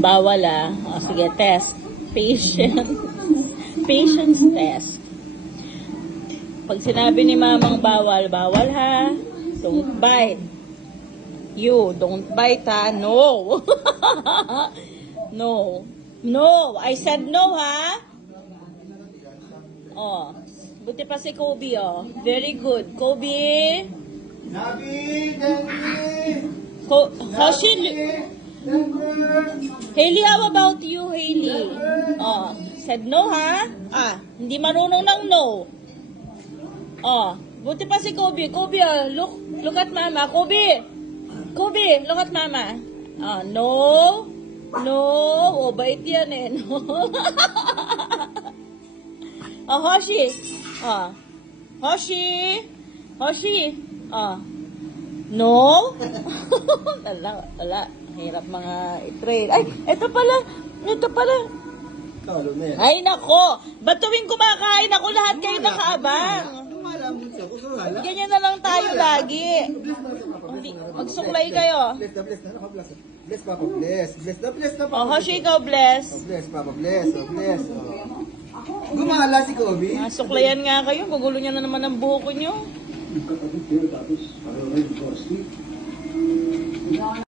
Bawal ah. O, sige, test. Patience test. Pag sinabi ni mamang bawal, bawal ha. Don't bite. You, don't bite ha. No. No. No. I said no ha. Oh. Buti pa si Kobe oh. Very good. Kobe. Nabi, Danny. Hoshi. Hailey, how about you, Hailey? Oh. Said no ha. Ah. Hindi marunong ng no. Oh. Buti pa si Kobe. Kobe oh. Look at mama. Kobe. Kobe, look at mama. Oh, no. No. Oh, bait yan eh. No. Oh, Hoshi. Oh. Hoshi. Hoshi. Oh. No. Wala. Hirap mga i-trail. Ay, ito pala. Ay, nako. Ba't tuwing kumakain ako, lahat kayo nakaabang? Ganyan na lang tayo lagi. Magsuklay kayo. Bless, Papa, bless. Bless na, Papa. Oh, Hoshi, ikaw bless. Bless, Papa, bless. Bless. Gumala si Kobe. Suklayan nga kayo. Gugulo nyo na naman ang buhok nyo.